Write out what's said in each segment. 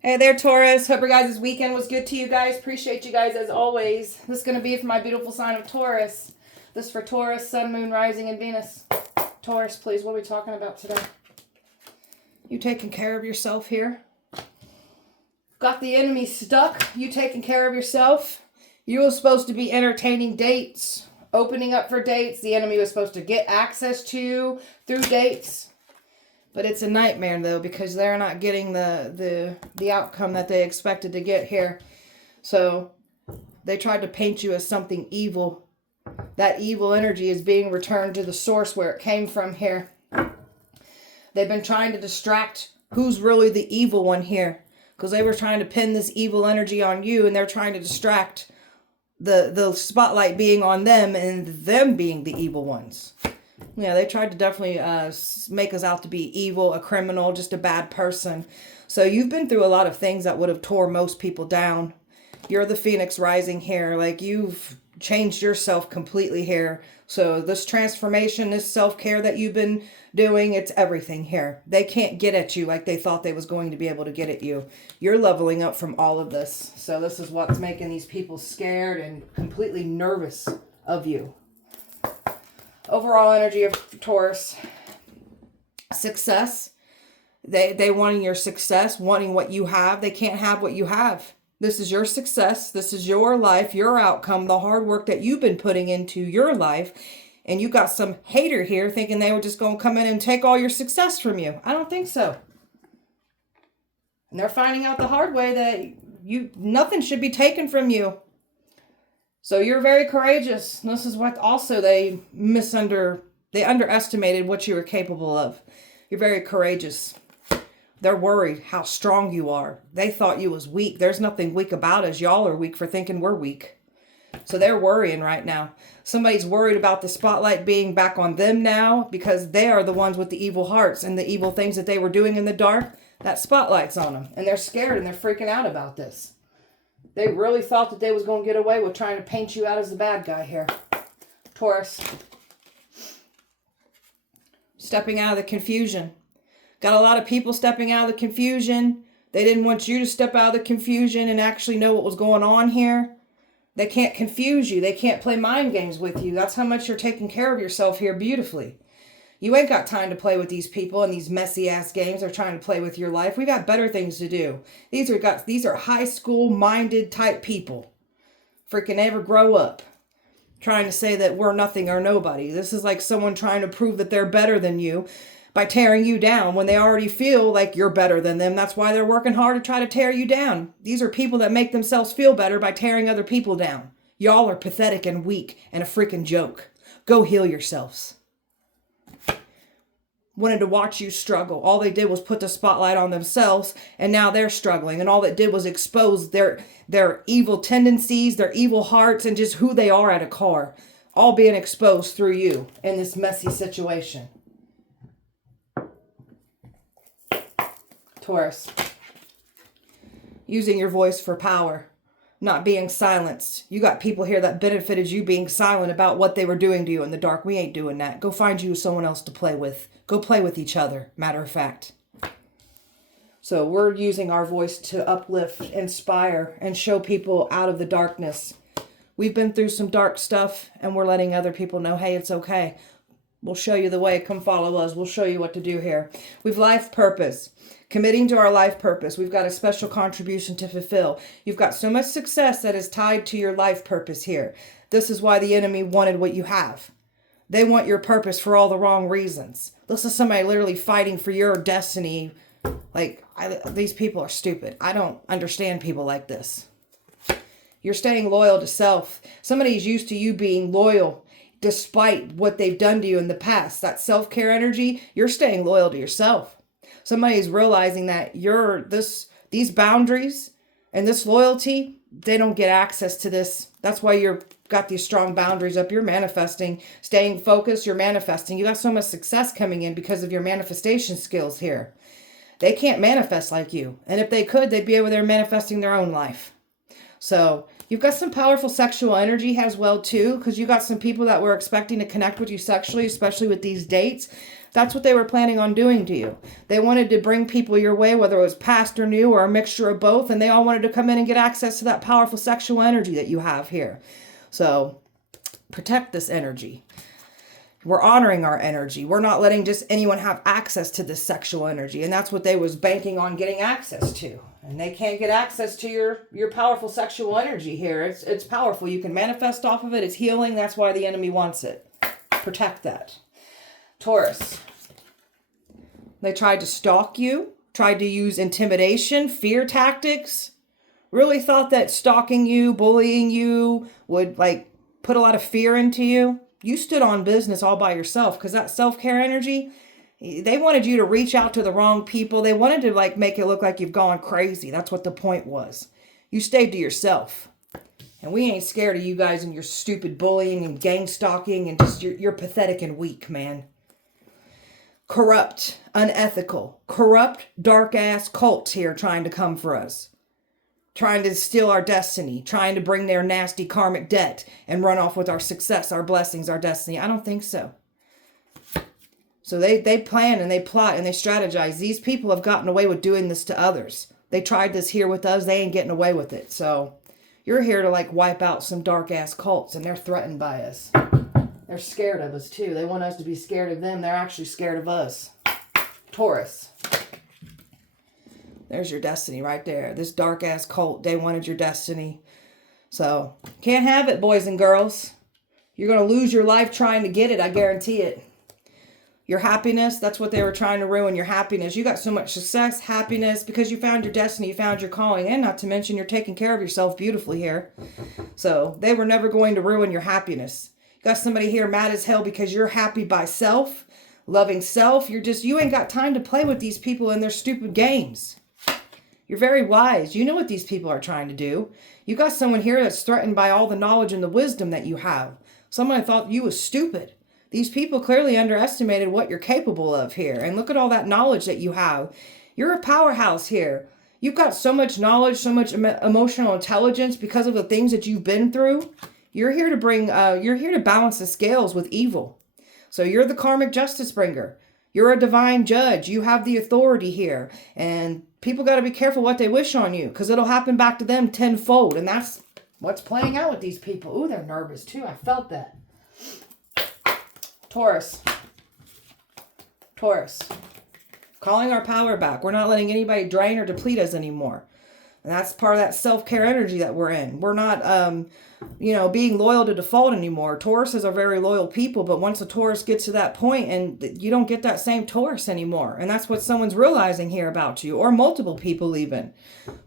Hey there, Taurus. Hope your guys' weekend was good to you guys. Appreciate you guys as always. This is going to be for my beautiful sign of Taurus. This is for Taurus, Sun, Moon, Rising, and Venus. Taurus, please, what are we talking about today? You taking care of yourself here? Got the enemy stuck. You taking care of yourself? You were supposed to be entertaining dates, opening up for dates. The enemy was supposed to get access to you through dates. But it's a nightmare, though, because they're not getting the outcome that they expected to get here. So they tried to paint you as something evil. That evil energy is being returned to the source where it came from here. They've been trying to distract who's really the evil one here, because they were trying to pin this evil energy on you, and they're trying to distract the spotlight being on them and them being the evil ones. Yeah, they tried to definitely make us out to be evil, a criminal, just a bad person. So you've been through a lot of things that would have tore most people down. You're the Phoenix rising here. Like, you've changed yourself completely here. So this transformation, this self-care that you've been doing, it's everything here. They can't get at you like they thought they was going to be able to get at you. You're leveling up from all of this. So this is what's making these people scared and completely nervous of you. Overall energy of Taurus. Success. They wanting your success, wanting what you have. They can't have what you have. This is your success. This is your life, your outcome, the hard work that you've been putting into your life. And you got some hater here thinking they were just going to come in and take all your success from you. I don't think so. And they're finding out the hard way that nothing should be taken from you. So you're very courageous. This is what also they underestimated what you were capable of. You're very courageous. They're worried how strong you are. They thought you was weak. There's nothing weak about us. Y'all are weak for thinking we're weak. So they're worrying right now. Somebody's worried about the spotlight being back on them now because they are the ones with the evil hearts and the evil things that they were doing in the dark. That spotlight's on them. And they're scared and they're freaking out about this. They really thought that they was going to get away with trying to paint you out as the bad guy here. Taurus. Stepping out of the confusion. Got a lot of people stepping out of the confusion. They didn't want you to step out of the confusion and actually know what was going on here. They can't confuse you. They can't play mind games with you. That's how much you're taking care of yourself here beautifully. You ain't got time to play with these people and these messy ass games they're trying to play with your life. We got better things to do. These are high school minded type people. Freaking never grow up. Trying to say that we're nothing or nobody. This is like someone trying to prove that they're better than you by tearing you down when they already feel like you're better than them. That's why they're working hard to try to tear you down. These are people that make themselves feel better by tearing other people down. Y'all are pathetic and weak and a freaking joke. Go heal yourselves. Wanted to watch you struggle. All they did was put the spotlight on themselves, and now they're struggling. And all it did was expose their evil tendencies, their evil hearts, and just who they are at a core. All being exposed through you in this messy situation. Taurus. Using your voice for power. Not being silenced. You got people here that benefited you being silent about what they were doing to you in the dark. We ain't doing that. Go find you someone else to play with. Go play with each other, matter of fact. So we're using our voice to uplift, inspire, and show people out of the darkness. We've been through some dark stuff, and we're letting other people know, hey, it's okay. We'll show you the way. Come follow us. We'll show you what to do here. We've life purpose. Committing to our life purpose. We've got a special contribution to fulfill. You've got so much success that is tied to your life purpose here. This is why the enemy wanted what you have. They want your purpose for all the wrong reasons. This is somebody literally fighting for your destiny. Like, these people are stupid. I don't understand people like this. You're staying loyal to self. Somebody's used to you being loyal despite what they've done to you in the past. That self-care energy, you're staying loyal to yourself. Somebody's realizing that these boundaries and this loyalty, they don't get access to this. That's why you've got these strong boundaries up. You're manifesting, staying focused, you're manifesting. You got so much success coming in because of your manifestation skills here. They can't manifest like you. And if they could, they'd be over there manifesting their own life. So you've got some powerful sexual energy as well too, because you got some people that were expecting to connect with you sexually, especially with these dates. That's what they were planning on doing to you. They wanted to bring people your way, whether it was past or new or a mixture of both, and they all wanted to come in and get access to that powerful sexual energy that you have here. So protect this energy. We're honoring our energy. We're not letting just anyone have access to this sexual energy. And that's what they was banking on getting access to. And they can't get access to your powerful sexual energy here. It's powerful. You can manifest off of it. It's healing. That's why the enemy wants it. Protect that. Taurus. They tried to stalk you, tried to use intimidation, fear tactics. Really thought that stalking you, bullying you would like put a lot of fear into you. You stood on business all by yourself because that self-care energy, they wanted you to reach out to the wrong people. They wanted to like make it look like you've gone crazy. That's what the point was. You stayed to yourself. And we ain't scared of you guys and your stupid bullying and gang stalking and just you're pathetic and weak, man. Corrupt, unethical, corrupt, dark-ass cults here trying to come for us. Trying to steal our destiny, trying to bring their nasty karmic debt and run off with our success, our blessings, our destiny. I don't think so. So they plan and they plot and they strategize. These people have gotten away with doing this to others. They tried this here with us. They ain't getting away with it. So you're here to like wipe out some dark-ass cults and they're threatened by us. They're scared of us too. They want us to be scared of them. They're actually scared of us. Taurus. There's your destiny right there. This dark-ass cult, they wanted your destiny. So, can't have it, boys and girls. You're going to lose your life trying to get it, I guarantee it. Your happiness, that's what they were trying to ruin, your happiness. You got so much success, happiness, because you found your destiny, you found your calling, and not to mention you're taking care of yourself beautifully here. So, they were never going to ruin your happiness. You got somebody here mad as hell because you're happy by self, loving self. You ain't got time to play with these people and their stupid games. You're very wise. You know what these people are trying to do. You got someone here that's threatened by all the knowledge and the wisdom that you have. Someone thought you was stupid. These people clearly underestimated what you're capable of here. And look at all that knowledge that you have. You're a powerhouse here. You've got so much knowledge, so much emotional intelligence because of the things that you've been through. You're here to balance the scales with evil. So you're the karmic justice bringer. You're a divine judge. You have the authority here. And people got to be careful what they wish on you because it'll happen back to them tenfold. And that's what's playing out with these people. Ooh, they're nervous too. I felt that. Taurus. Taurus. Calling our power back. We're not letting anybody drain or deplete us anymore. And that's part of that self-care energy that we're in. We're not, being loyal to default anymore. Tauruses are very loyal people, but once a Taurus gets to that point and you don't get that same Taurus anymore. And that's what someone's realizing here about you, or multiple people even.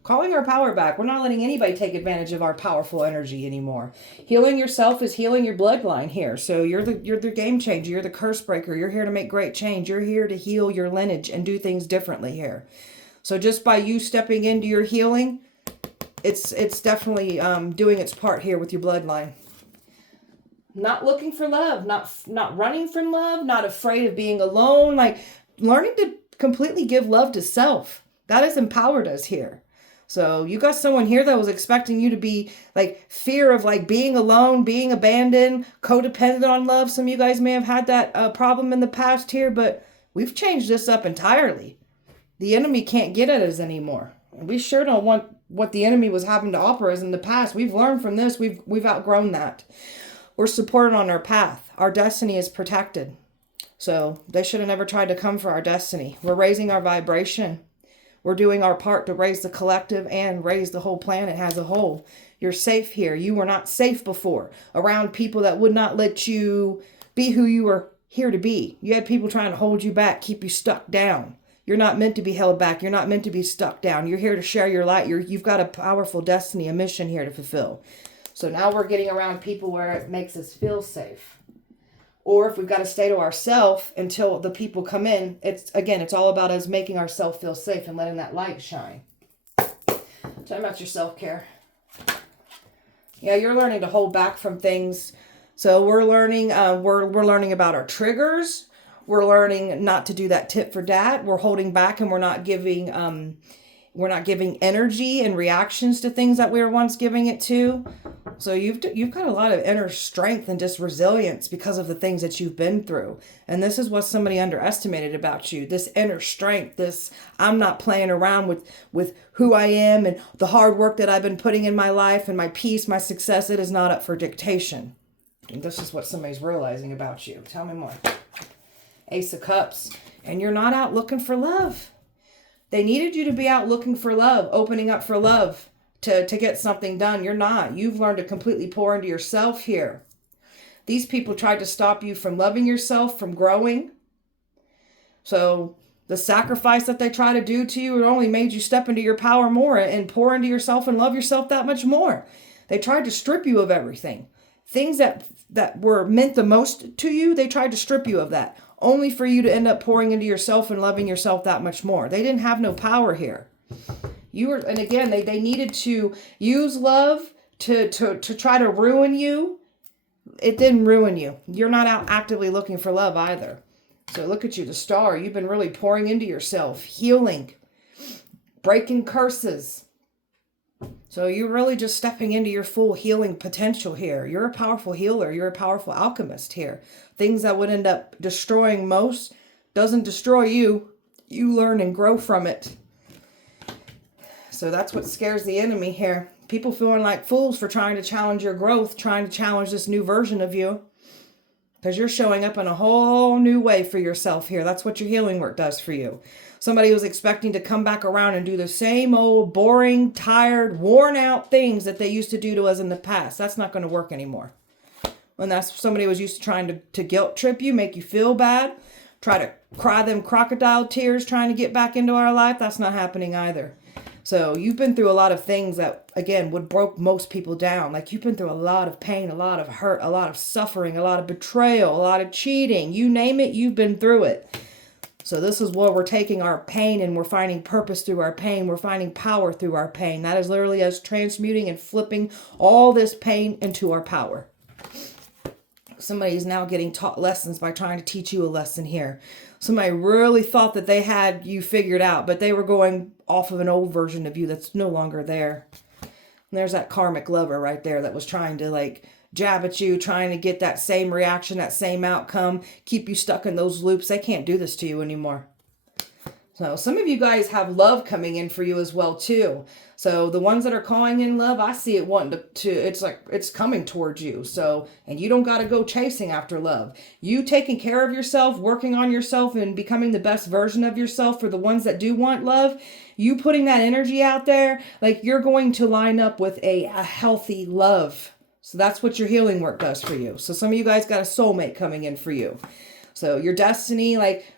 Calling our power back. We're not letting anybody take advantage of our powerful energy anymore. Healing yourself is healing your bloodline here. So you're the game changer. You're the curse breaker. You're here to make great change. You're here to heal your lineage and do things differently here. So just by you stepping into your healing, it's definitely doing its part here with your bloodline. Not looking for love, not running from love, not afraid of being alone, like learning to completely give love to self. That has empowered us here. So you got someone here that was expecting you to be like fear of like being alone, being abandoned, codependent on love. Some of you guys may have had that problem in the past here, but we've changed this up entirely. The enemy can't get at us anymore. And we sure don't want what the enemy was having to offer us in the past. We've learned from this. We've outgrown that. We're supported on our path. Our destiny is protected. So they should have never tried to come for our destiny. We're raising our vibration. We're doing our part to raise the collective and raise the whole planet as a whole. You're safe here. You were not safe before. Around people that would not let you be who you were here to be. You had people trying to hold you back, keep you stuck down. You're not meant to be held back. You're not meant to be stuck down. You're here to share your light. You've got a powerful destiny, a mission here to fulfill. So now we're getting around people where it makes us feel safe. Or if we've got to stay to ourselves until the people come in, it's all about us making ourselves feel safe and letting that light shine. Talking about your self-care. Yeah, you're learning to hold back from things. So we're learning, we're learning about our triggers. We're learning not to do that tit for tat. We're holding back and we're not giving We're not giving energy and reactions to things that we were once giving it to. So you've got a lot of inner strength and just resilience because of the things that you've been through. And this is what somebody underestimated about you. This inner strength, this I'm not playing around with who I am and the hard work that I've been putting in my life and my peace, my success. It is not up for dictation. And this is what somebody's realizing about you. Tell me more. Ace of Cups. And you're not out looking for love. They needed you to be out looking for love, opening up for love to get something done. You're not. You've learned to completely pour into yourself here. These people tried to stop you from loving yourself, from growing. So the sacrifice that they try to do to you, it only made you step into your power more and pour into yourself and love yourself that much more. They tried to strip you of everything. Things that were meant the most to you, they tried to strip you of that. Only for you to end up pouring into yourself and loving yourself that much more. They didn't have no power here. And again, they needed to use love to try to ruin you. It didn't ruin you. You're not out actively looking for love either. So look at you, the Star. You've been really pouring into yourself, healing, breaking curses. So you're really just stepping into your full healing potential here. You're a powerful healer. You're a powerful alchemist here. Things that would end up destroying most doesn't destroy you. You learn and grow from it. So that's what scares the enemy here. People feeling like fools for trying to challenge your growth, trying to challenge this new version of you. Because you're showing up in a whole new way for yourself here. That's what your healing work does for you. Somebody was expecting to come back around and do the same old boring, tired, worn out things that they used to do to us in the past. That's not going to work anymore. When that's somebody was used to trying to guilt trip you, make you feel bad, try to cry them crocodile tears trying to get back into our life, that's not happening either. So you've been through a lot of things that, again, would broke most people down. Like you've been through a lot of pain, a lot of hurt, a lot of suffering, a lot of betrayal, a lot of cheating. You name it, you've been through it. So this is where we're taking our pain and we're finding purpose through our pain. We're finding power through our pain. That is literally us transmuting and flipping all this pain into our power. Somebody is now getting taught lessons by trying to teach you a lesson here. Somebody really thought that they had you figured out, but they were going off of an old version of you that's no longer there. And there's that karmic lover right there that was trying to like jab at you, trying to get that same reaction, that same outcome, keep you stuck in those loops. They can't do this to you anymore. So some of you guys have love coming in for you as well too. So the ones that are calling in love, I see it wanting to it's like it's coming towards you. So, and you don't got to go chasing after love. You taking care of yourself, working on yourself and becoming the best version of yourself for the ones that do want love, you putting that energy out there, like you're going to line up with a healthy love. So that's what your healing work does for you. So some of you guys got a soulmate coming in for you. So your destiny, like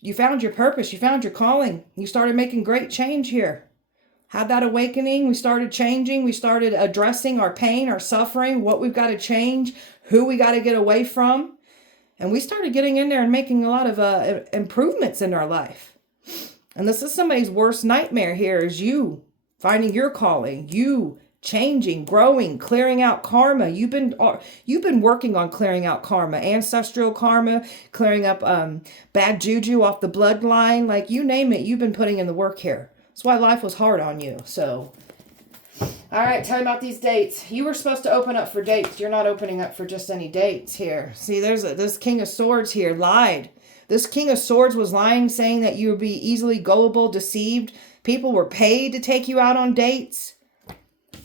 you found your purpose, you found your calling. You started making great change here. Had that awakening, we started changing, we started addressing our pain, our suffering, what we've got to change, who we got to get away from. And we started getting in there and making a lot of improvements in our life. And this is somebody's worst nightmare here is you finding your calling, you changing, growing, clearing out karma. You've been working on clearing out karma, ancestral karma, clearing up bad juju off the bloodline, like you name it, you've been putting in the work here. That's why life was hard on you. So, all right, tell me about these dates. You were supposed to open up for dates. You're not opening up for just any dates here. See, there's this King of Swords here lied. This King of Swords was lying, saying that you would be easily gullible, deceived. People were paid to take you out on dates.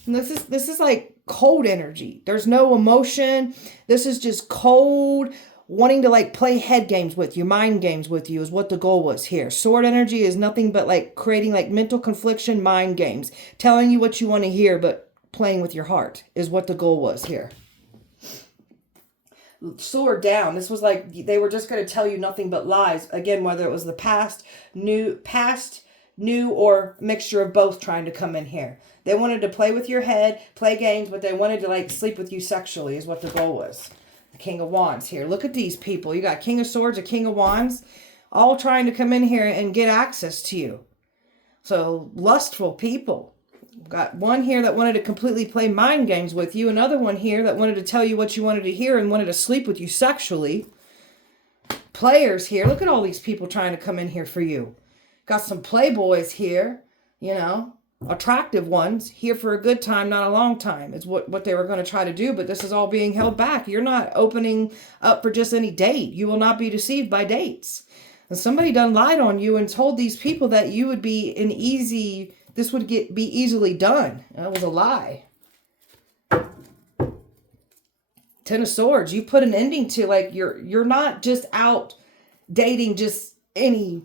And this is like cold energy. There's no emotion. This is just cold, wanting to like play head games with you, mind games with you is what the goal was here. Sword energy is nothing but like creating like mental confliction, mind games, telling you what you want to hear, but playing with your heart is what the goal was here. Sword down. This was like they were just going to tell you nothing but lies. Again, whether it was the past, new, or mixture of both trying to come in here. They wanted to play with your head, play games, but they wanted to like sleep with you sexually is what the goal was. The King of Wands here. Look at these people. You got King of Swords, a King of Wands, all trying to come in here and get access to you. So lustful people. Got one here that wanted to completely play mind games with you. Another one here that wanted to tell you what you wanted to hear and wanted to sleep with you sexually. Players here. Look at all these people trying to come in here for you. Got some playboys here. you know, attractive ones, here for a good time, not a long time, is what they were going to try to do. But this is all being held back. You're not opening up for just any date. You will not be deceived by dates. And somebody done lied on you and told these people that you would be an easy, this would be easily done. That was a lie. Ten of Swords, you put an ending to, like, you're not just out dating just any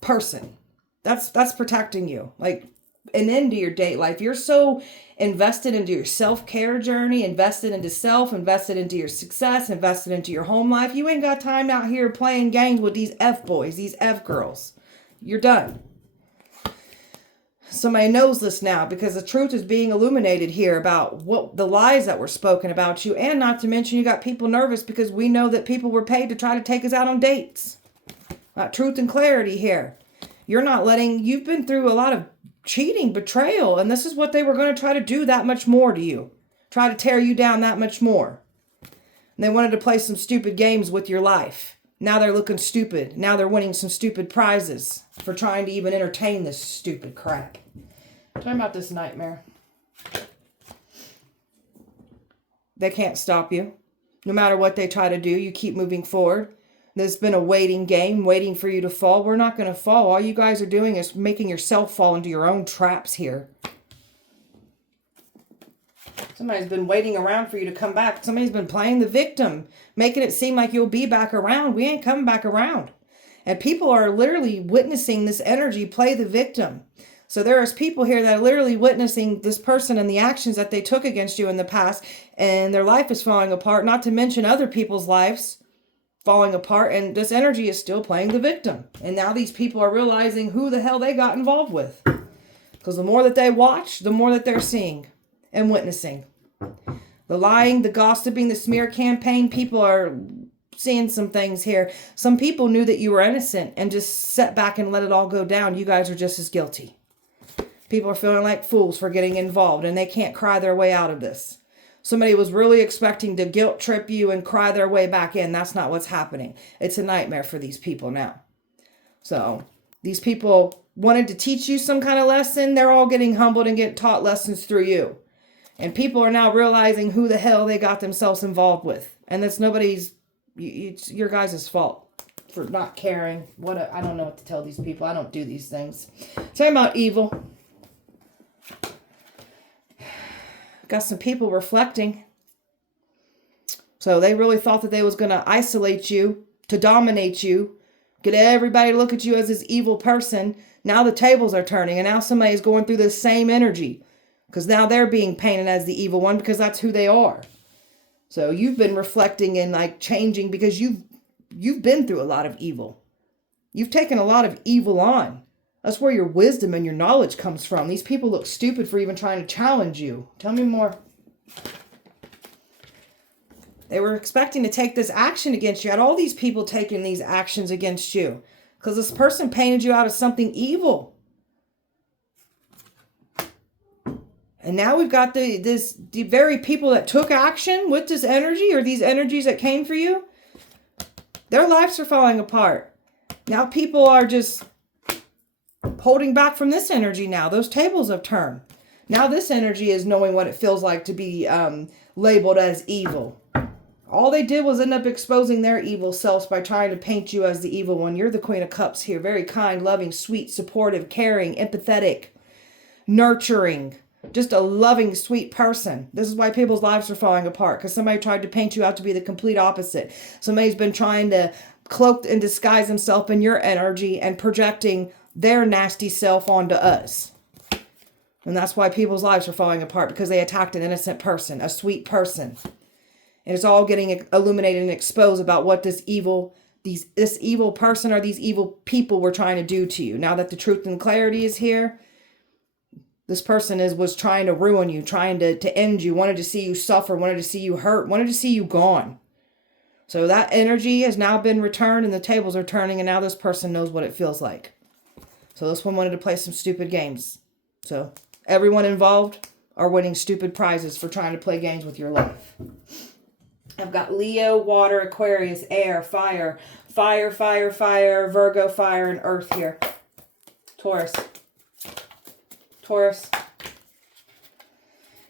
person. That's protecting you. Like, an end to your date life. You're so invested into your self-care journey, invested into self, invested into your success, invested into your home life. You ain't got time out here playing games with these F-boys, these F-girls. You're done. Somebody knows this now because the truth is being illuminated here about what the lies that were spoken about you. And not to mention, you got people nervous because we know that people were paid to try to take us out on dates. Truth and clarity here. You've been through a lot of cheating, betrayal, and this is what they were going to try to do that much more to you. Try to tear you down that much more. And they wanted to play some stupid games with your life. Now they're looking stupid. Now they're winning some stupid prizes for trying to even entertain this stupid crap. Talking about this nightmare. They can't stop you. No matter what they try to do, you keep moving forward. There's been a waiting game, waiting for you to fall. We're not going to fall. All you guys are doing is making yourself fall into your own traps here. Somebody's been waiting around for you to come back. Somebody's been playing the victim, making it seem like you'll be back around. We ain't coming back around. And people are literally witnessing this energy play the victim. So there's people here that are literally witnessing this person and the actions that they took against you in the past, and their life is falling apart, not to mention other people's lives falling apart, and this energy is still playing the victim. And now these people are realizing who the hell they got involved with. Because the more that they watch, the more that they're seeing and witnessing. The lying, the gossiping, the smear campaign, people are seeing some things here. Some people knew that you were innocent and just sat back and let it all go down. You guys are just as guilty. People are feeling like fools for getting involved, and they can't cry their way out of this. Somebody was really expecting to guilt trip you and cry their way back in. That's not what's happening. It's a nightmare for these people now. So these people wanted to teach you some kind of lesson. They're all getting humbled and getting taught lessons through you. And people are now realizing who the hell they got themselves involved with. And that's it's your guys' fault for not caring. I don't know what to tell these people. I don't do these things. Talking about evil. Got some people reflecting. So they really thought that they was going to isolate you, to dominate you, get everybody to look at you as this evil person. Now the tables are turning, and now somebody's going through this same energy. Because now they're being painted as the evil one because that's who they are. So you've been reflecting and like changing because you've been through a lot of evil. You've taken a lot of evil on. That's where your wisdom and your knowledge comes from. These people look stupid for even trying to challenge you. Tell me more. They were expecting to take this action against you. Had all these people taking these actions against you because this person painted you out as something evil. And now we've got the very people that took action with this energy, or these energies that came for you. Their lives are falling apart. Now people are just holding back from this energy now. Those tables have turned. Now this energy is knowing what it feels like to be labeled as evil. All they did was end up exposing their evil selves by trying to paint you as the evil one. You're the Queen of Cups here. Very kind, loving, sweet, supportive, caring, empathetic, nurturing. Just a loving, sweet person. This is why people's lives are falling apart. Because somebody tried to paint you out to be the complete opposite. Somebody's been trying to cloak and disguise himself in your energy and projecting their nasty self onto us. And that's why people's lives are falling apart. Because they attacked an innocent person. A sweet person. And it's all getting illuminated and exposed about what this evil person or these evil people were trying to do to you. Now that the truth and clarity is here, this person was trying to ruin you, trying to end you, wanted to see you suffer, wanted to see you hurt, wanted to see you gone. So that energy has now been returned and the tables are turning, and now this person knows what it feels like. So this one wanted to play some stupid games. So everyone involved are winning stupid prizes for trying to play games with your life. I've got Leo, water, Aquarius, air, fire, Virgo, fire, and earth here. Taurus. Taurus.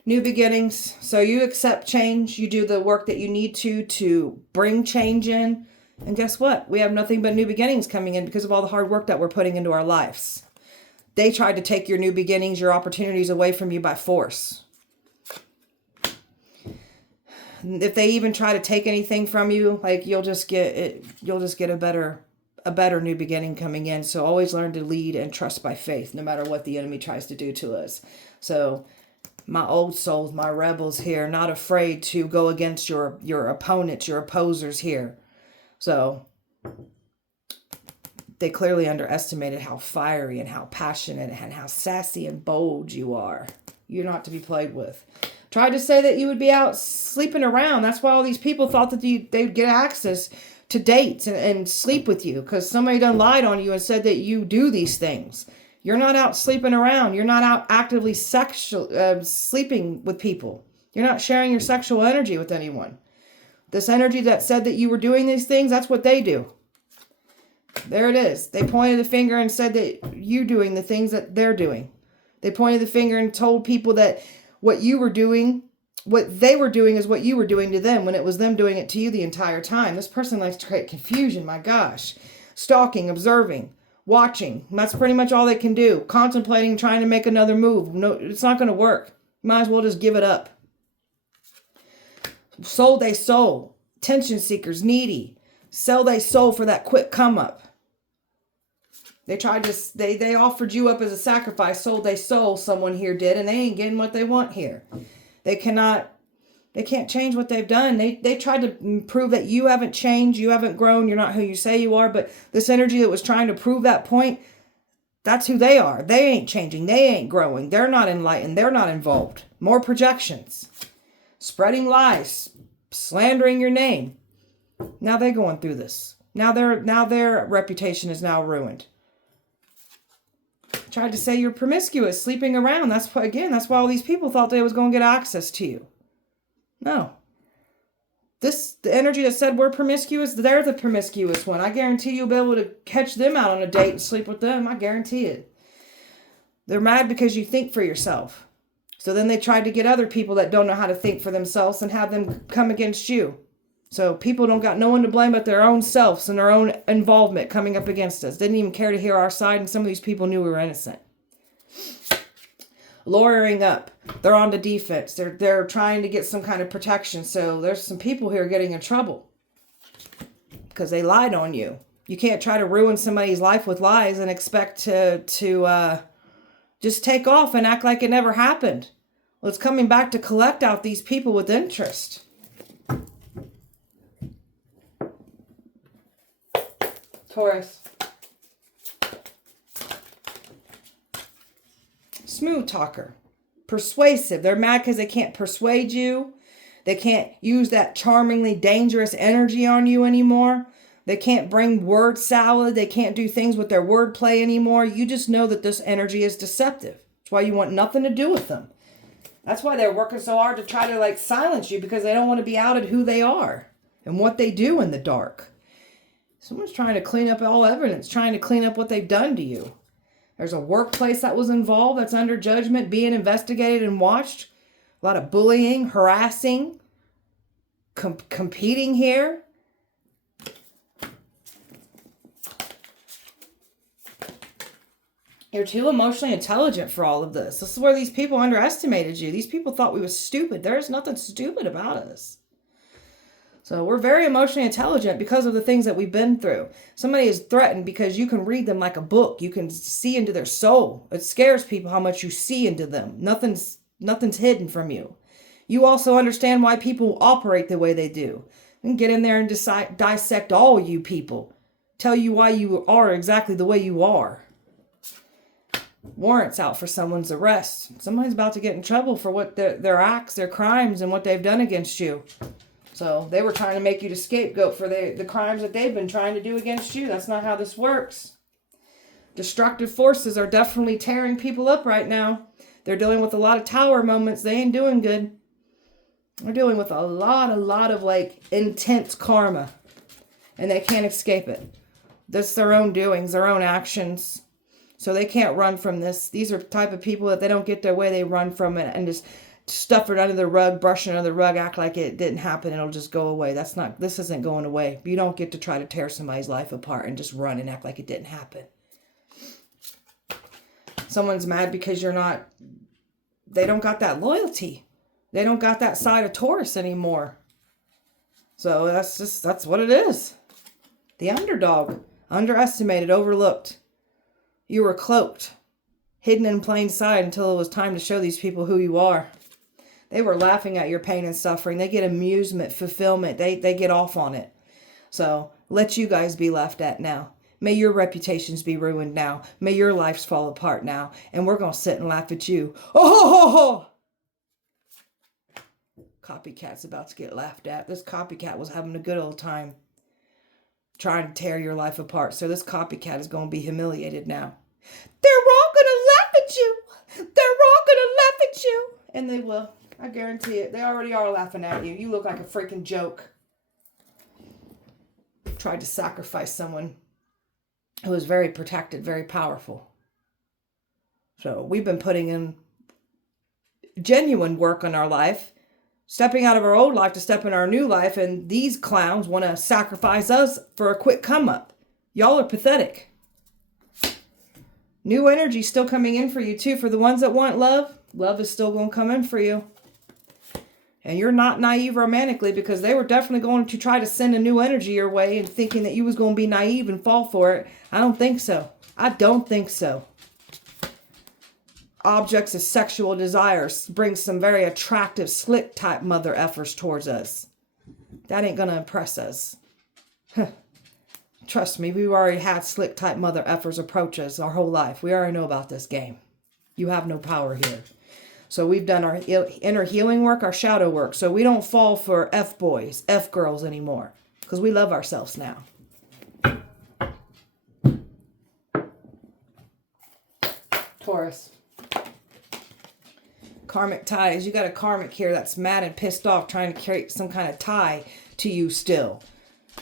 New beginnings. So you accept change. You do the work that you need to bring change in. And guess what? We have nothing but new beginnings coming in because of all the hard work that we're putting into our lives. They tried to take your new beginnings, your opportunities away from you by force. If they even try to take anything from you, like you'll just get a better new beginning coming in. So always learn to lead and trust by faith, no matter what the enemy tries to do to us. So my old souls, my rebels here, not afraid to go against your opponents, your opposers here. So they clearly underestimated how fiery and how passionate and how sassy and bold you are. You're not to be played with. Tried to say that you would be out sleeping around. That's why all these people thought that they'd get access to dates and sleep with you, because somebody done lied on you and said that you do these things. You're not out sleeping around. You're not out actively sleeping with people. You're not sharing your sexual energy with anyone. This energy that said that you were doing these things, that's what they do. There it is. They pointed the finger and said that you doing the things that they're doing. They pointed the finger and told people that what you were doing, what they were doing is what you were doing to them when it was them doing it to you the entire time. This person likes to create confusion, my gosh. Stalking, observing, watching. That's pretty much all they can do. Contemplating, trying to make another move. No, it's not going to work. You might as well just give it up. Sold they soul. Attention seekers, needy. Sell they soul for that quick come up. They tried to, they offered you up as a sacrifice, sold they soul, someone here did, and they ain't getting what they want here. They can't change what they've done. They tried to prove that you haven't changed, you haven't grown, you're not who you say you are, but this energy that was trying to prove that point, that's who they are. They ain't changing, they ain't growing, they're not enlightened, they're not involved. More projections. Spreading lies, slandering your name. Now they're going through this. Now their reputation is now ruined. Tried to say you're promiscuous, sleeping around. That's why all these people thought they was going to get access to you. No. The energy that said we're promiscuous, they're the promiscuous one. I guarantee you'll be able to catch them out on a date and sleep with them. I guarantee it. They're mad because you think for yourself. So then they tried to get other people that don't know how to think for themselves and have them come against you. So people don't got no one to blame but their own selves and their own involvement coming up against us. Didn't even care to hear our side, and some of these people knew we were innocent. Lawyering up. They're on the defense. They're trying to get some kind of protection. So there's some people here getting in trouble because they lied on you. You can't try to ruin somebody's life with lies and expect to just take off and act like it never happened. Well, it's coming back to collect out these people with interest. Taurus. Smooth talker. Persuasive. They're mad because they can't persuade you. They can't use that charmingly dangerous energy on you anymore. They can't bring word salad. They can't do things with their wordplay anymore. You just know that this energy is deceptive. That's why you want nothing to do with them. That's why they're working so hard to try to silence you, because they don't want to be outed who they are and what they do in the dark. Someone's trying to clean up all evidence, trying to clean up what they've done to you. There's a workplace that was involved that's under judgment, being investigated and watched. A lot of bullying, harassing, competing here. You're too emotionally intelligent for all of this. This is where these people underestimated you. These people thought we were stupid. There's nothing stupid about us. So we're very emotionally intelligent because of the things that we've been through. Somebody is threatened because you can read them like a book. You can see into their soul. It scares people how much you see into them. Nothing's hidden from you. You also understand why people operate the way they do. You can get in there and dissect all you people. Tell you why you are exactly the way you are. Warrants out for someone's arrest. Somebody's about to get in trouble for what their acts, their crimes, and what they've done against you. So they were trying to make you the scapegoat for the crimes that they've been trying to do against you. That's not how this works. Destructive forces are definitely tearing people up right now. They're dealing with a lot of tower moments. They ain't doing good. They're dealing with a lot of intense karma. And they can't escape it. That's their own doings, their own actions. So they can't run from this. These are type of people that they don't get their way, they run from it and just stuff it under the rug, brush it under the rug, act like it didn't happen. It'll just go away. This isn't going away. You don't get to try to tear somebody's life apart and just run and act like it didn't happen. Someone's mad because they don't got that loyalty. They don't got that side of Taurus anymore. So that's what it is. The underdog, underestimated, overlooked. You were cloaked, hidden in plain sight until it was time to show these people who you are. They were laughing at your pain and suffering. They get amusement, fulfillment. They get off on it. So let you guys be laughed at now. May your reputations be ruined now. May your lives fall apart now. And we're going to sit and laugh at you. Oh, ho, ho, ho. Copycat's about to get laughed at. This copycat was having a good old time trying to tear your life apart. So this copycat is going to be humiliated now. They're all going to laugh at you. They're all going to laugh at you. And they will. I guarantee it. They already are laughing at you. You look like a freaking joke. Tried to sacrifice someone who was very protected, very powerful. So we've been putting in genuine work on our life, stepping out of our old life to step in our new life, and these clowns want to sacrifice us for a quick come up. Y'all are pathetic. New energy still coming in for you too. For the ones that want love, love is still going to come in for you. And you're not naive romantically, because they were definitely going to try to send a new energy your way and thinking that you was going to be naive and fall for it. I don't think so. I don't think so. Objects of sexual desires bring some very attractive, slick type mother effers towards us. That ain't going to impress us. Trust me, we've already had slick type mother effers approach us our whole life. We already know about this game. You have no power here. So we've done our inner healing work, our shadow work. So we don't fall for F-boys, F-girls anymore. Because we love ourselves now. Taurus. Karmic ties. You got a karmic here that's mad and pissed off, trying to create some kind of tie to you still.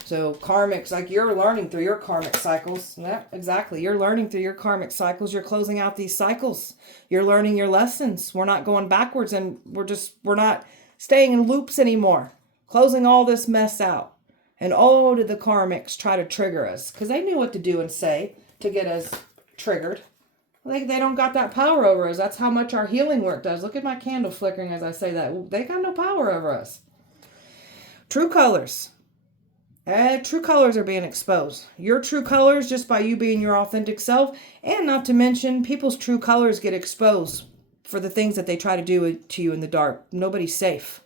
So karmics, like you're learning through your karmic cycles. Yeah, exactly. You're learning through your karmic cycles. You're closing out these cycles. You're learning your lessons. We're not going backwards, and we're not staying in loops anymore. Closing all this mess out. And oh, did the karmics try to trigger us? Because they knew what to do and say to get us triggered. They don't got that power over us. That's how much our healing work does. Look at my candle flickering as I say that. They got no power over us. True colors. True colors are being exposed. Your true colors just by you being your authentic self. And not to mention, people's true colors get exposed for the things that they try to do to you in the dark. Nobody's safe.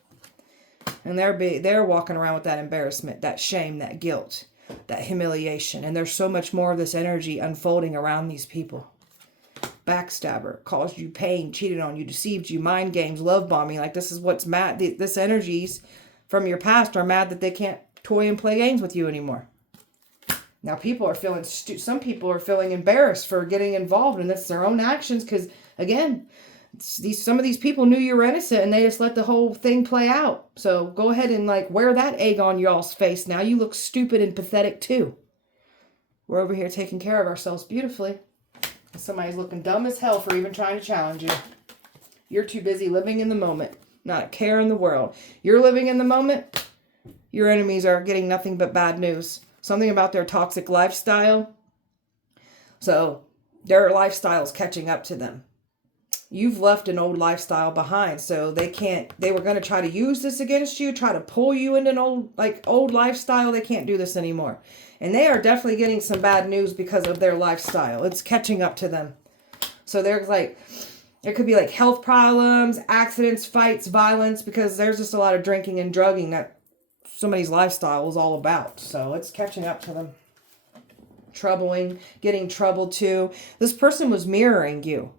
And they're walking around with that embarrassment, that shame, that guilt, that humiliation. And there's so much more of this energy unfolding around these people. Backstabber, caused you pain, cheated on you, deceived you, mind games, love bombing. Like this is what's mad. This energies from your past are mad that they can't toy and play games with you anymore. Now people are feeling some people are feeling embarrassed for getting involved in this, their own actions, because again, some of these people knew you were innocent and they just let the whole thing play out. So go ahead and like wear that egg on y'all's face. Now you look stupid and pathetic too. We're over here taking care of ourselves beautifully. And somebody's looking dumb as hell for even trying to challenge you. You're too busy living in the moment. Not a care in the world. You're living in the moment. Your enemies are getting nothing but bad news. Something about their toxic lifestyle. So their lifestyle is catching up to them. You've left an old lifestyle behind. So they were going to try to use this against you. Try to pull you into an old lifestyle. They can't do this anymore. And they are definitely getting some bad news because of their lifestyle. It's catching up to them. So there's there could be health problems, accidents, fights, violence, because there's just a lot of drinking and drugging that somebody's lifestyle is all about. So it's catching up to them. Getting troubled too. This person was mirroring you.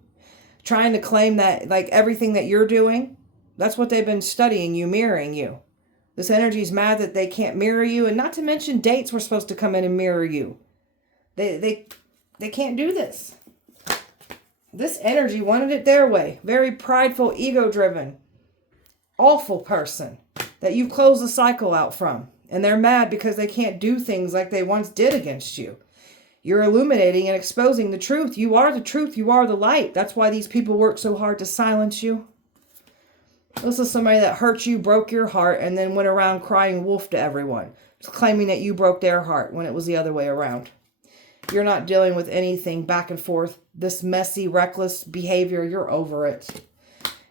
Trying to claim that everything that you're doing, that's what they've been studying, you mirroring you. This energy's mad that they can't mirror you, and not to mention dates were supposed to come in and mirror you. They can't do this. This energy wanted it their way. Very prideful, ego-driven, awful person that you close the cycle out from. And they're mad because they can't do things like they once did against you. You're illuminating and exposing the truth. You are the truth. You are the light. That's why these people work so hard to silence you. This is somebody that hurt you, broke your heart, and then went around crying wolf to everyone, claiming that you broke their heart when it was the other way around. You're not dealing with anything back and forth. This messy, reckless behavior, you're over it.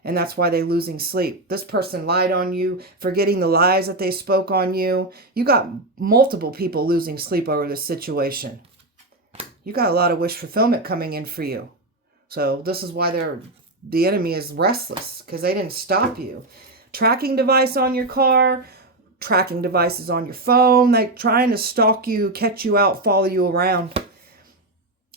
And that's why they're losing sleep. This person lied on you, forgetting the lies that they spoke on you. You got multiple people losing sleep over this situation. You got a lot of wish fulfillment coming in for you. So this is why the enemy is restless, because they didn't stop you. Tracking device on your car, tracking devices on your phone, like trying to stalk you, catch you out, follow you around.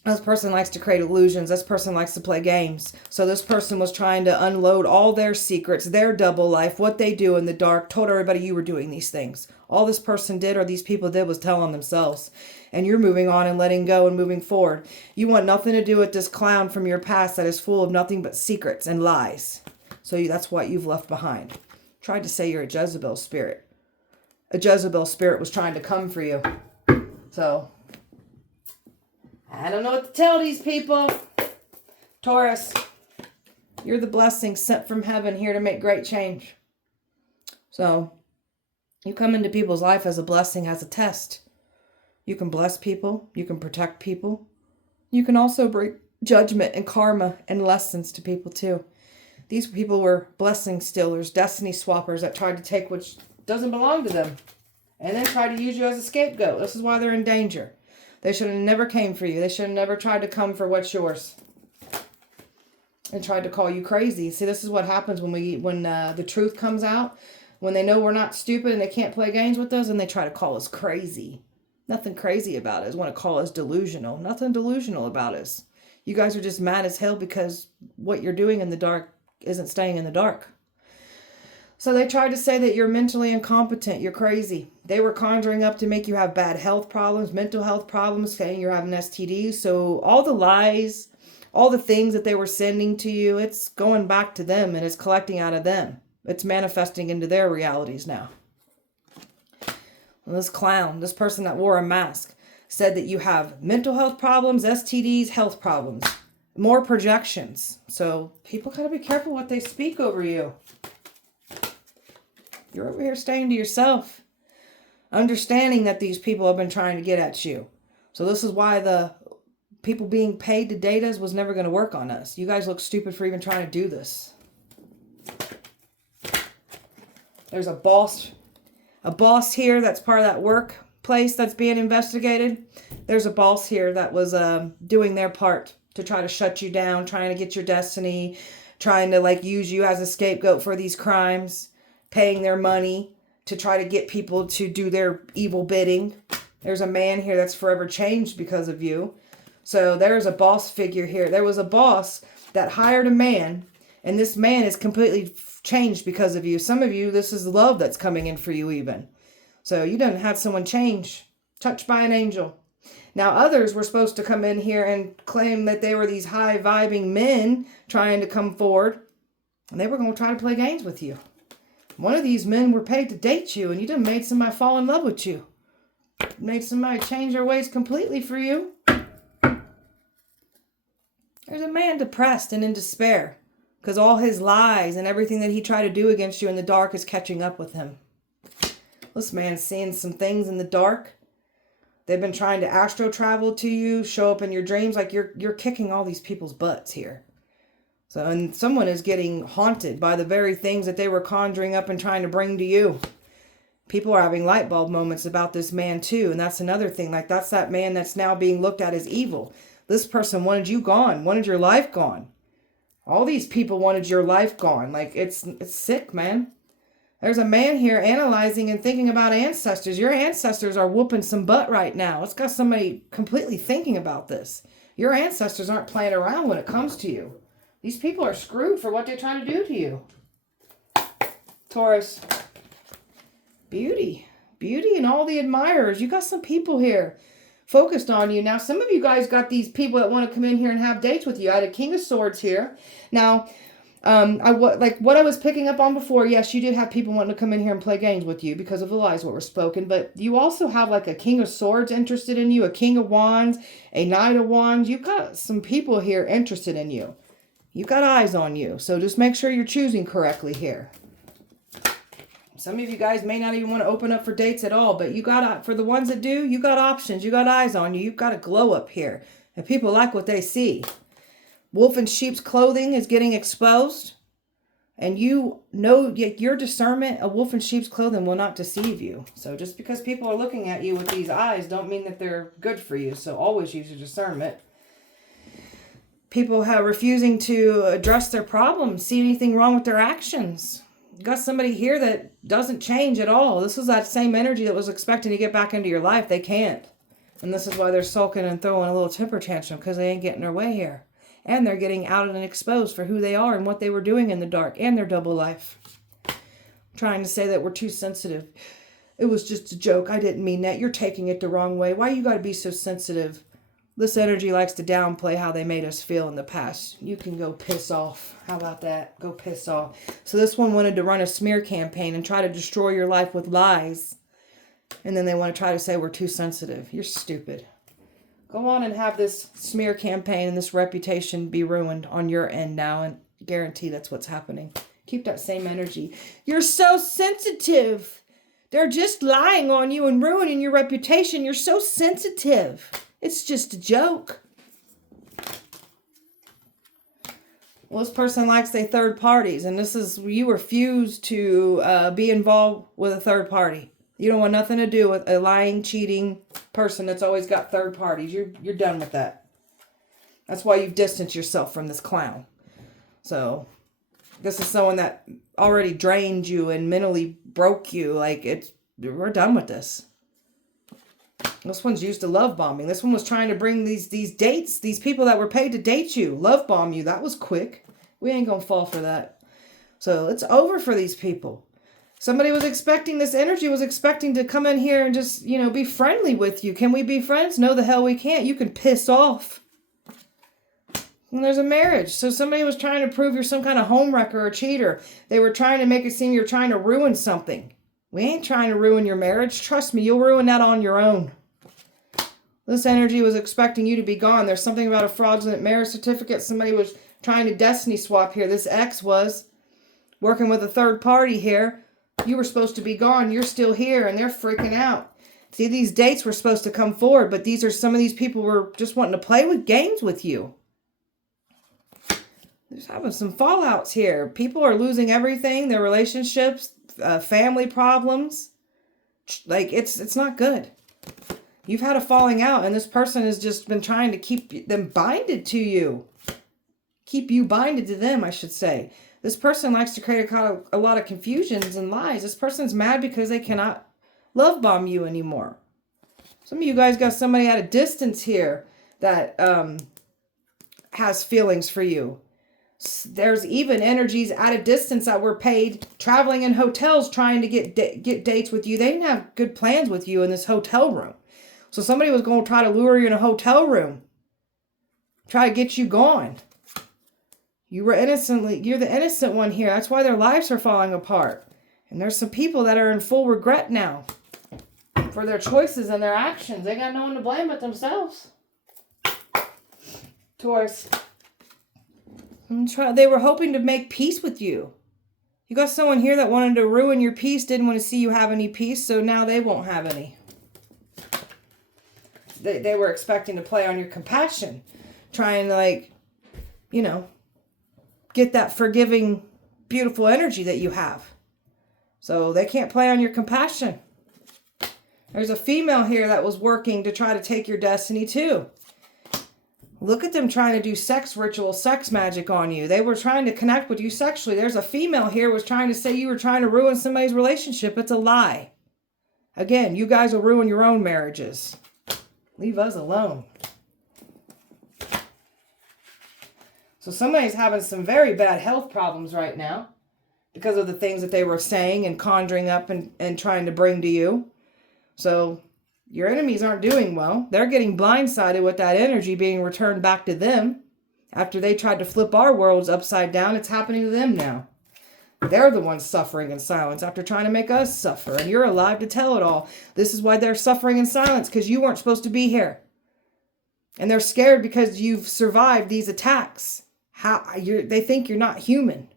This person likes to create illusions. This person likes to play games. So this person was trying to unload all their secrets, their double life, what they do in the dark, told everybody you were doing these things. All this person did, or these people did, was tell on themselves. And you're moving on and letting go and moving forward. You want nothing to do with this clown from your past that is full of nothing but secrets and lies. So that's what you've left behind. Tried to say you're a Jezebel spirit. A Jezebel spirit was trying to come for you. So I don't know what to tell these people. Taurus, you're the blessing sent from heaven here to make great change. So you come into people's life as a blessing, as a test. You can bless people. You can protect people. You can also bring judgment and karma and lessons to people too. These people were blessing stealers, destiny swappers that tried to take what doesn't belong to them and then try to use you as a scapegoat. This is why they're in danger. They should have never came for you. They should have never tried to come for what's yours and tried to call you crazy. See, this is what happens when the truth comes out. When they know we're not stupid and they can't play games with us, and they try to call us crazy. Nothing crazy about us. Want to call us delusional. Nothing delusional about us. You guys are just mad as hell because what you're doing in the dark isn't staying in the dark. So they tried to say that you're mentally incompetent, you're crazy. They were conjuring up to make you have bad health problems, mental health problems, saying you're having STDs. So all the lies, all the things that they were sending to you, it's going back to them and it's collecting out of them. It's manifesting into their realities now. And this clown, this person that wore a mask, said that you have mental health problems, STDs, health problems, more projections. So people gotta be careful what they speak over you. You're over here staying to yourself, understanding that these people have been trying to get at you. So this is why the people being paid to date us was never going to work on us. You guys look stupid for even trying to do this. There's a boss here that's part of that workplace that's being investigated. There's a boss here that was doing their part to try to shut you down, trying to get your destiny, trying to use you as a scapegoat for these crimes. Paying their money to try to get people to do their evil bidding. There's a man here that's forever changed because of you. So there's a boss figure here. There was a boss that hired a man, and this man is completely changed because of you. Some of you, this is love that's coming in for you even. So you done had someone change, touched by an angel. Now others were supposed to come in here and claim that they were these high-vibing men trying to come forward, and they were going to try to play games with you. One of these men were paid to date you, and you done made somebody fall in love with you. Made somebody change their ways completely for you. There's a man depressed and in despair because all his lies and everything that he tried to do against you in the dark is catching up with him. This man's seeing some things in the dark. They've been trying to astro travel to you, show up in your dreams. Like you're kicking all these people's butts here. So, and someone is getting haunted by the very things that they were conjuring up and trying to bring to you. People are having light bulb moments about this man too. And that's another thing. That's that man that's now being looked at as evil. This person wanted you gone, wanted your life gone. All these people wanted your life gone. It's sick, man. There's a man here analyzing and thinking about ancestors. Your ancestors are whooping some butt right now. It's got somebody completely thinking about this. Your ancestors aren't playing around when it comes to you. These people are screwed for what they're trying to do to you. Taurus. Beauty. Beauty and all the admirers. You got some people here focused on you. Now, some of you guys got these people that want to come in here and have dates with you. I had a King of Swords here. Now, Like what I was picking up on before, yes, you did have people wanting to come in here and play games with you because of the lies what were spoken, but you also have like a King of Swords interested in you, a King of Wands, a Knight of Wands. You've got some people here interested in you. You've got eyes on you, so just make sure you're choosing correctly here. Some of you guys may not even want to open up for dates at all, but you got, for the ones that do, you got options. You got eyes on you. You've got a glow up here, and people like what they see. Wolf in sheep's clothing is getting exposed. And you know your discernment, a wolf in sheep's clothing will not deceive you. So just because people are looking at you with these eyes don't mean that they're good for you. So always use your discernment. People are refusing to address their problems, see anything wrong with their actions. You got somebody here that doesn't change at all. This is that same energy that was expecting to get back into your life. They can't. And this is why they're sulking and throwing a little temper tantrum, because they ain't getting their way here. And they're getting out and exposed for who they are and what they were doing in the dark and their double life. I'm trying to say that we're too sensitive. It was just a joke. I didn't mean that. You're taking it the wrong way. Why you got to be so sensitive? This energy likes to downplay how they made us feel in the past. You can go piss off. How about that? Go piss off. So this one wanted to run a smear campaign and try to destroy your life with lies. And then they want to try to say we're too sensitive. You're stupid. Go on and have this smear campaign and this reputation be ruined on your end now, and guarantee that's what's happening. Keep that same energy. You're so sensitive. They're just lying on you and ruining your reputation. You're so sensitive. It's just a joke. Well, this person likes their third parties, and this is, you refuse to be involved with a third party. You don't want nothing to do with a lying, cheating person that's always got third parties. You're done with that. That's why you've distanced yourself from this clown. So this is someone that already drained you and mentally broke you. Like, we're done with this. This one's used to love bombing. This one was trying to bring these dates, these people that were paid to date you, love bomb you. That was quick. We ain't gonna fall for that. So it's over for these people. Somebody was expecting, this energy was expecting to come in here and just, be friendly with you. Can we be friends? No, the hell we can't. You can piss off. And there's a marriage. So somebody was trying to prove you're some kind of homewrecker or cheater. They were trying to make it seem you're trying to ruin something. We ain't trying to ruin your marriage. Trust me, you'll ruin that on your own. This energy was expecting you to be gone. There's something about a fraudulent marriage certificate. Somebody was trying to destiny swap here. This ex was working with a third party here. You were supposed to be gone. You're still here, and they're freaking out. See, these dates were supposed to come forward, but some of these people were just wanting to play with games with you. There's having some fallouts here. People are losing everything, their relationships, family problems. Like, it's not good. You've had a falling out, and this person has just been trying to keep them binded to you. Keep you binded to them, I should say. This person likes to create a lot of confusions and lies. This person's mad because they cannot love bomb you anymore. Some of you guys got somebody at a distance here that has feelings for you. There's even energies at a distance that were paid traveling in hotels trying to get dates with you. They didn't have good plans with you in this hotel room. So somebody was going to try to lure you in a hotel room. Try to get you gone. You're the innocent one here. That's why their lives are falling apart. And there's some people that are in full regret now for their choices and their actions. They got no one to blame but themselves. Taurus. They were hoping to make peace with you. You got someone here that wanted to ruin your peace, didn't want to see you have any peace, so now they won't have any. They were expecting to play on your compassion, trying to, get that forgiving, beautiful energy that you have. So they can't play on your compassion. There's a female here that was working to try to take your destiny too. Look at them trying to do sex ritual, sex magic on you. They were trying to connect with you sexually. There's a female here was trying to say you were trying to ruin somebody's relationship. It's a lie. Again, you guys will ruin your own marriages. Leave us alone. So somebody's having some very bad health problems right now because of the things that they were saying and conjuring up and trying to bring to you. So your enemies aren't doing well. They're getting blindsided with that energy being returned back to them After they tried to flip our worlds upside down, it's happening to them now. They're the ones suffering in silence after trying to make us suffer. And you're alive to tell it all. This is why they're suffering in silence, because you weren't supposed to be here. And they're scared because you've survived these attacks. They think you're not human.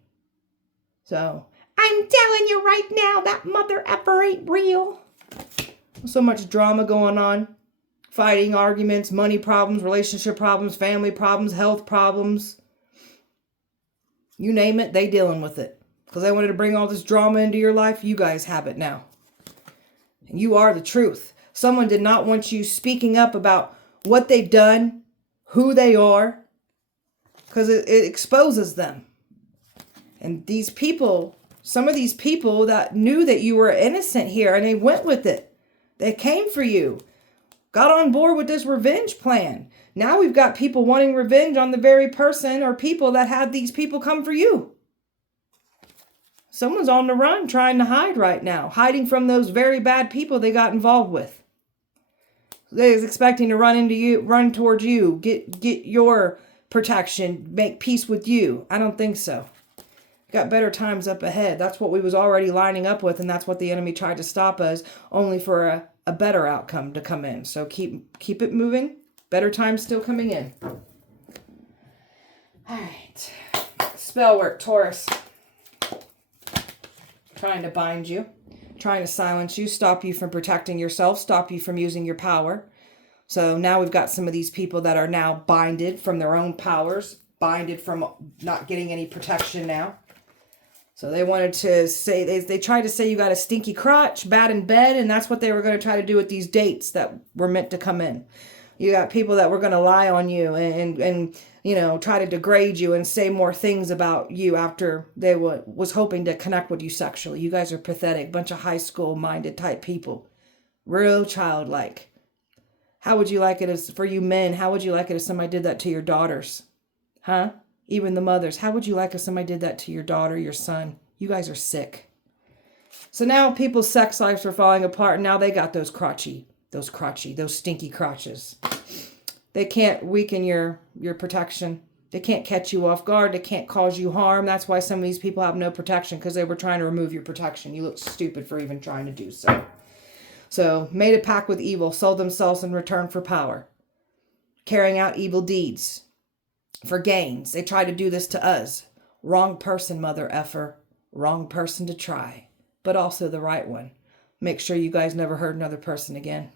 So, I'm telling you right now, that mother effer ain't real. So much drama going on. Fighting, arguments, money problems, relationship problems, family problems, health problems. You name it, they dealing with it. Because they wanted to bring all this drama into your life, you guys have it now. And you are the truth. Someone did not want you speaking up about what they've done, who they are, because it exposes them. And these people, some of these people that knew that you were innocent here, and they went with it. They came for you. Got on board with this revenge plan. Now we've got people wanting revenge on the very person or people that had these people come for you. Someone's on the run trying to hide right now. Hiding from those very bad people they got involved with. They're expecting to run towards you, get your protection, make peace with you. I don't think so. Got better times up ahead. That's what we was already lining up with, and that's what the enemy tried to stop us, only for a better outcome to come in. So keep it moving. Better times still coming in. All right. Spell work, Taurus. Trying to bind you, trying to silence you, stop you from protecting yourself, stop you from using your power. So now we've got some of these people that are now binded from their own powers, binded from not getting any protection now. So they wanted to say, they tried to say you got a stinky crotch, bad in bed, and that's what they were going to try to do with these dates that were meant to come in. You got people that were going to lie on you and you know, try to degrade you and say more things about you after they was hoping to connect with you sexually. You guys are pathetic. Bunch of high school minded type people. Real childlike. How would you like it as for you men? How would you like it if somebody did that to your daughters? Huh? Even the mothers. How would you like if somebody did that to your daughter, your son? You guys are sick. So now people's sex lives are falling apart. And now they got those stinky crotches. They can't weaken your protection. They can't catch you off guard. They can't cause you harm. That's why some of these people have no protection, because they were trying to remove your protection. You look stupid for even trying to do so. So, made a pact with evil, sold themselves in return for power. Carrying out evil deeds for gains. They try to do this to us. Wrong person, mother effer. Wrong person to try. But also the right one. Make sure you guys never hurt another person again.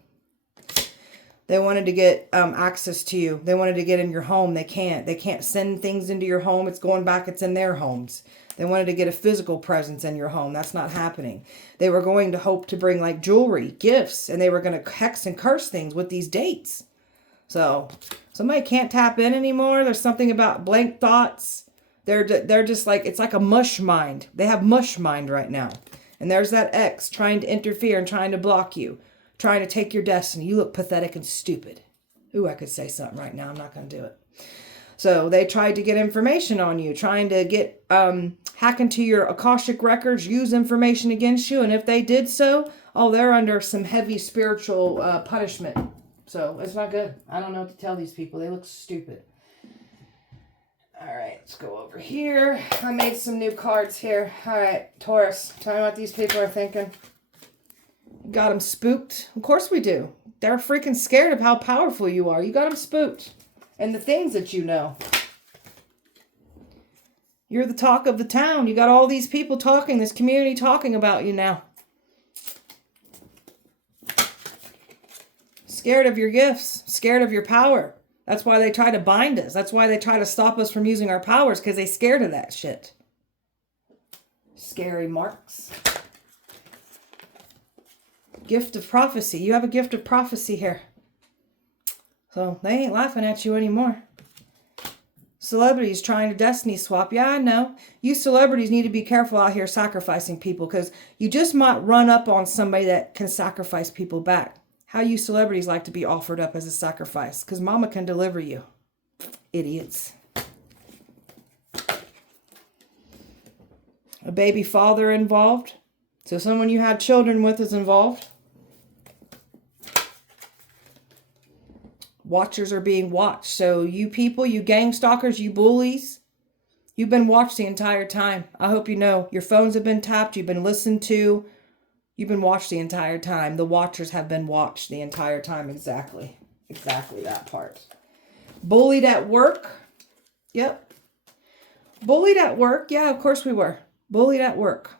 They wanted to get access to you. They wanted to get in your home. They can't. They can't send things into your home. It's going back. It's in their homes. They wanted to get a physical presence in your home. That's not happening. They were going to hope to bring like jewelry, gifts, and they were going to hex and curse things with these dates. So somebody can't tap in anymore. There's something about blank thoughts. They're just like, it's like a mush mind. They have mush mind right now. And there's that ex trying to interfere and trying to block you. Trying to take your destiny. You look pathetic and stupid. Ooh, I could say something right now. I'm not going to do it. So they tried to get information on you, trying to get hack into your Akashic records, use information against you. And if they did so, they're under some heavy spiritual punishment. So it's not good. I don't know what to tell these people. They look stupid. All right, let's go over here. I made some new cards here. All right, Taurus, tell me what these people are thinking. Got them spooked? Of course we do. They're freaking scared of how powerful you are. You got them spooked. And the things that you know. You're the talk of the town. You got all these people talking, this community talking about you now. Scared of your gifts. Scared of your power. That's why they try to bind us. That's why they try to stop us from using our powers, because they're scared of that shit. Scary marks. Gift of prophecy. You have a gift of prophecy here. So they ain't laughing at you anymore. Celebrities trying to destiny swap. Yeah, I know. You celebrities need to be careful out here sacrificing people, because you just might run up on somebody that can sacrifice people back. How you celebrities like to be offered up as a sacrifice, because mama can deliver you. Idiots. A baby father involved. So someone you had children with is involved. Watchers are being watched. So you people, you gang stalkers, you bullies, you've been watched the entire time. I hope you know. Your phones have been tapped. You've been listened to. You've been watched the entire time. The watchers have been watched the entire time. Exactly. Exactly that part. Bullied at work. Yep. Bullied at work. Yeah, of course we were. Bullied at work.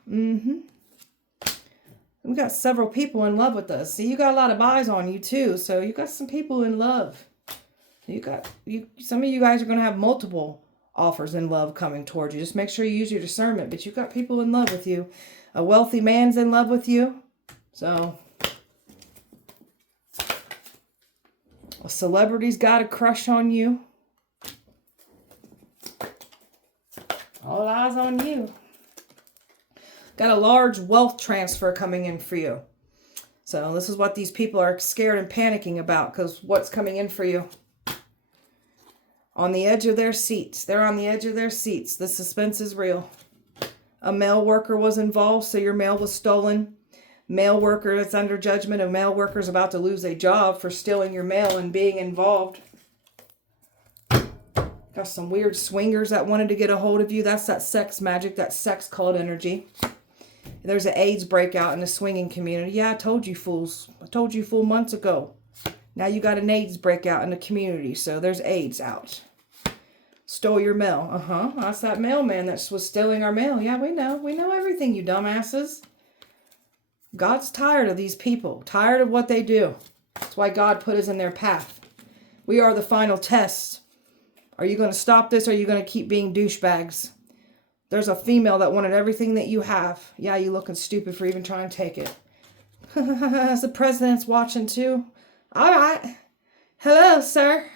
We got several people in love with us. See, you got a lot of eyes on you too. So you got some people in love. Some of you guys are going to have multiple offers in love coming towards you. Just make sure you use your discernment. But you got people in love with you. A wealthy man's in love with you. So a celebrity's got a crush on you. All eyes on you. Got a large wealth transfer coming in for you. So this is what these people are scared and panicking about, because what's coming in for you? On the edge of their seats. They're on the edge of their seats. The suspense is real. A mail worker was involved, so your mail was stolen. Mail worker that's under judgment. A mail worker is about to lose a job for stealing your mail and being involved. Got some weird swingers that wanted to get a hold of you. That's that sex magic, that sex cult energy. There's an AIDS breakout in the swinging community. Yeah, I told you fools. I told you fool months ago. Now you got an AIDS breakout in the community, so there's AIDS out. Stole your mail. That's that mailman that was stealing our mail. Yeah, we know. We know everything, you dumbasses. God's tired of these people. Tired of what they do. That's why God put us in their path. We are the final test. Are you going to stop this, or are you going to keep being douchebags? There's a female that wanted everything that you have. Yeah, you looking stupid for even trying to take it. The president's watching too. All right. Hello, sir.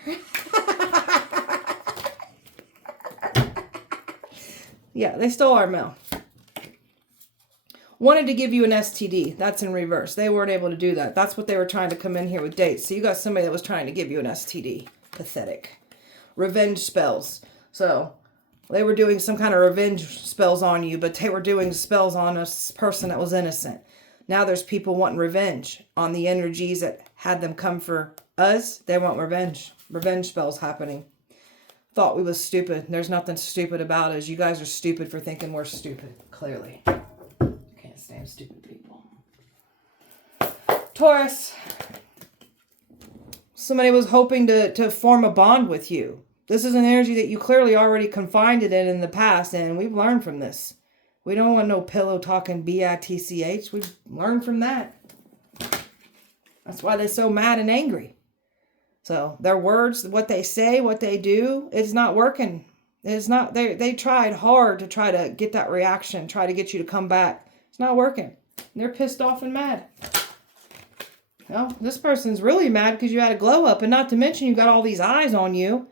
Yeah, they stole our mail. Wanted to give you an STD. That's in reverse. They weren't able to do that. That's what they were trying to come in here with dates. So you got somebody that was trying to give you an STD. Pathetic. Revenge spells. So they were doing some kind of revenge spells on you, but they were doing spells on a person that was innocent. Now there's people wanting revenge on the energies that had them come for us. They want revenge. Revenge spells happening. Thought we was stupid. There's nothing stupid about us. You guys are stupid for thinking we're stupid. Clearly. Can't stand stupid people. Taurus. Somebody was hoping to form a bond with you. This is an energy that you clearly already confided in the past, and we've learned from this. We don't want no pillow talking bitch. We've learned from that. That's why they're so mad and angry. So their words, what they say, what they do, it's not working. It's not. They tried hard to try to get that reaction, try to get you to come back. It's not working. They're pissed off and mad. Well, this person's really mad because you had a glow up, and not to mention you got all these eyes on you.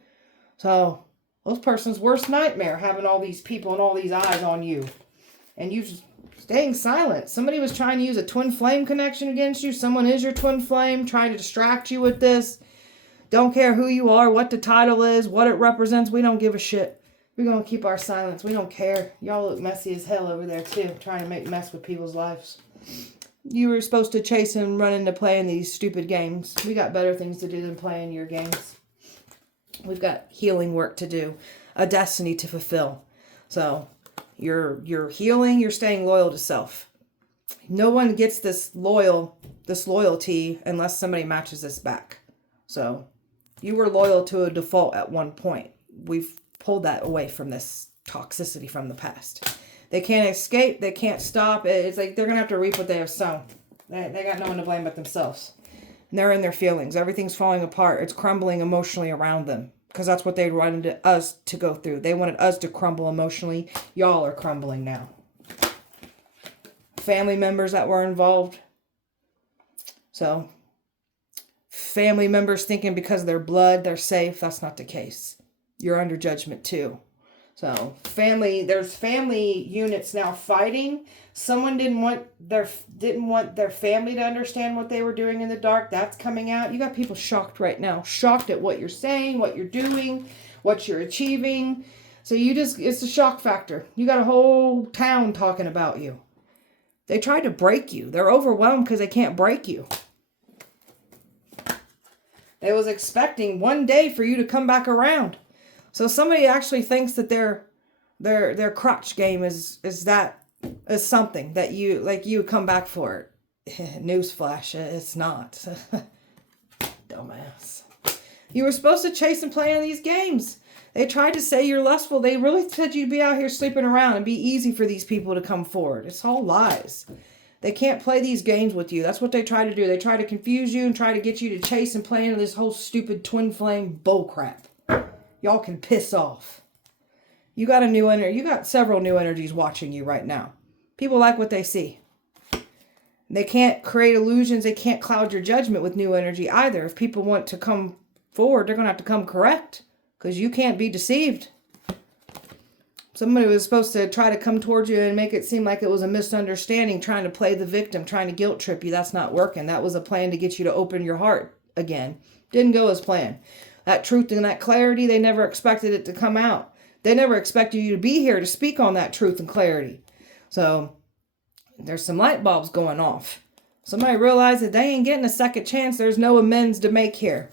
So, this person's worst nightmare, having all these people and all these eyes on you. And you just staying silent. Somebody was trying to use a twin flame connection against you. Someone is your twin flame, trying to distract you with this. Don't care who you are, what the title is, what it represents. We don't give a shit. We're going to keep our silence. We don't care. Y'all look messy as hell over there, too, trying to make mess with people's lives. You were supposed to chase and run into playing these stupid games. We got better things to do than playing your games. We've got healing work to do, a destiny to fulfill. So you're healing, you're staying loyal to self. No one gets this loyalty unless somebody matches this back. So you were loyal to a default at one point. We've pulled that away from this toxicity from the past. They can't escape. They can't stop. It's like they're going to have to reap what they have sown. They got no one to blame but themselves. And they're in their feelings. Everything's falling apart. It's crumbling emotionally around them. Because that's what they wanted us to go through. They wanted us to crumble emotionally. Y'all are crumbling now. Family members that were involved. So, family members thinking because of their blood, they're safe. That's not the case. You're under judgment too. So, there's family units now fighting. Someone didn't want their family to understand what they were doing in the dark. That's coming out. You got people shocked right now. Shocked at what you're saying, what you're doing, what you're achieving. So it's a shock factor. You got a whole town talking about you. They tried to break you. They're overwhelmed because they can't break you. They was expecting one day for you to come back around. So somebody actually thinks that their crotch game is something that you come back for it. Newsflash, it's not. Dumbass. You were supposed to chase and play in these games. They tried to say you're lustful. They really said you'd be out here sleeping around and be easy for these people to come forward. It's all lies. They can't play these games with you. That's what they try to do. They try to confuse you and try to get you to chase and play into this whole stupid twin flame bullcrap. Y'all can piss off. You got a new energy. You got several new energies watching you right now. People like what they see. They can't create illusions. They can't cloud your judgment with new energy either. If people want to come forward, they're going to have to come correct. Because you can't be deceived. Somebody was supposed to try to come towards you and make it seem like it was a misunderstanding, trying to play the victim, trying to guilt trip you. That's not working. That was a plan to get you to open your heart again. Didn't go as planned. That truth and that clarity, they never expected it to come out. They never expected you to be here to speak on that truth and clarity. So there's some light bulbs going off. Somebody realized that they ain't getting a second chance. There's no amends to make here.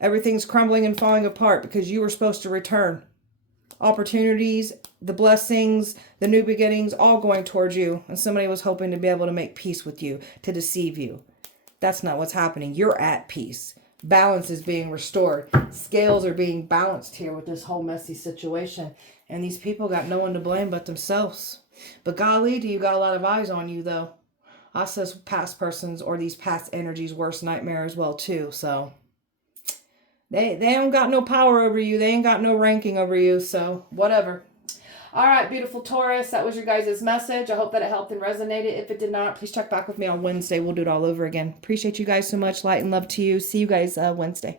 Everything's crumbling and falling apart because you were supposed to return. Opportunities, the blessings, the new beginnings, all going towards you. And somebody was hoping to be able to make peace with you, to deceive you. That's not what's happening. You're at peace. Balance is being restored. Scales are being balanced here with this whole messy situation. And these people got no one to blame but themselves. But golly, do you got a lot of eyes on you, though. Us as past persons or these past energies' worst nightmare as well, too. So they don't got no power over you. They ain't got no ranking over you. So whatever. All right, beautiful Taurus. That was your guys' message. I hope that it helped and resonated. If it did not, please check back with me on Wednesday. We'll do it all over again. Appreciate you guys so much. Light and love to you. See you guys Wednesday.